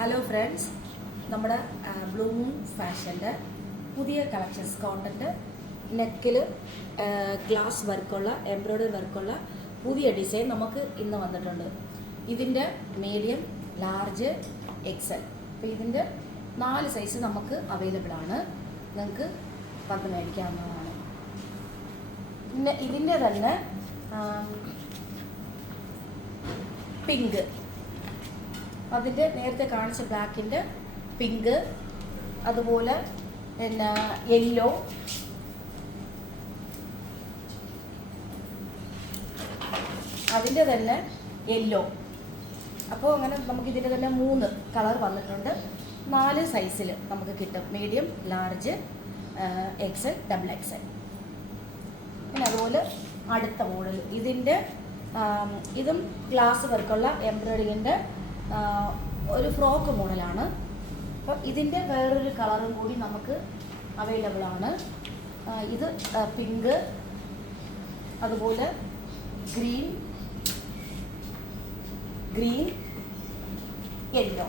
Hello friends, നമ്മുടെ blue moon ഫാഷൻ്റെ പുതിയ collections കോട്ടൻ്റെ നെക്കിൽ ഗ്ലാസ് വർക്കുള്ള എംബ്രോയ്ഡറി വർക്കുള്ള പുതിയ ഡിസൈൻ നമുക്ക് ഇന്ന് വന്നിട്ടുണ്ട്. ഇതിൻ്റെ മീഡിയം, ലാർജ്, എക്സൽ. അപ്പോൾ ഇതിൻ്റെ 4 സൈസ് നമുക്ക് അവൈലബിൾ ആണ്. നിങ്ങൾക്ക് വന്ന് മേടിക്കാവുന്നതാണ്. പിന്നെ ഇതിൻ്റെ തന്നെ പിങ്ക്, അതിൻ്റെ നേരത്തെ കാണിച്ച ബ്ലാക്കിൻ്റെ പിങ്ക്, അതുപോലെ പിന്നെ യെല്ലോ, അതിൻ്റെ തന്നെ യെല്ലോ. അപ്പോൾ അങ്ങനെ നമുക്കിതിൻ്റെ തന്നെ 3 കളർ വന്നിട്ടുണ്ട്. 4 സൈസിൽ നമുക്ക് കിട്ടും: medium, large, XL, double XL. പിന്നെ അതുപോലെ അടുത്ത മോഡൽ ഇതും ഗ്ലാസ് വർക്കുള്ള എംബ്രോയ്ഡറിൻ്റെ ഒരു ഫ്രോക്ക് മോഡലാണ്. അപ്പോൾ ഇതിൻ്റെ വേറൊരു കളറും കൂടി നമുക്ക് അവൈലബിൾ ആണ്. ഇത് പിങ്ക്, അതുപോലെ ഗ്രീൻ, യെല്ലോ.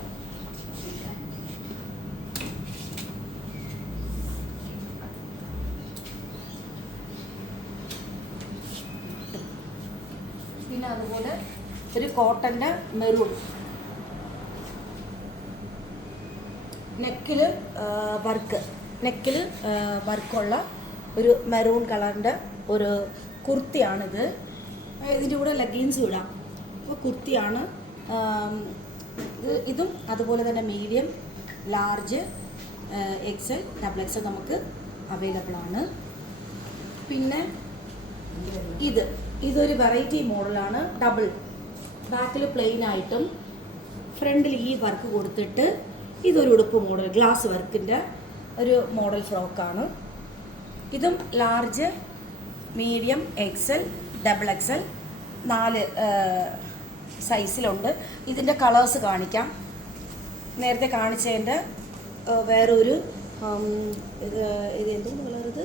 പിന്നെ അതുപോലെ ഒരു കോട്ടൻ്റെ മെറൂൺ, നെക്കിൽ വർക്കുള്ള ഒരു മെറൂൺ കളറിൻ്റെ ഒരു കുർത്തിയാണിത്. ഇതിൻ്റെ കൂടെ ലെഗിൻസും ഇടാം. അപ്പോൾ കുർത്തിയാണ്. ഇതും അതുപോലെ തന്നെ medium, large, XL, double XL നമുക്ക് അവൈലബിൾ ആണ്. പിന്നെ ഇതൊരു വെറൈറ്റി മോഡലാണ്. ഡബിൾ ബാക്കിൽ പ്ലെയിൻ ആയിട്ടും ഫ്രണ്ടിൽ ഈ വർക്ക് കൊടുത്തിട്ട് ഇതൊരു ഉടുപ്പ് മോഡൽ, ഗ്ലാസ് വർക്കിൻ്റെ ഒരു മോഡൽ ഫ്രോക്കാണ്. ഇതും large, medium, XL, double XL 4 സൈസിലുണ്ട്. ഇതിൻ്റെ കളേഴ്സ് കാണിക്കാം. നേരത്തെ കാണിച്ചതിൻ്റെ വേറൊരു ഇത് എന്തോന്ന് കളർ, ഇത്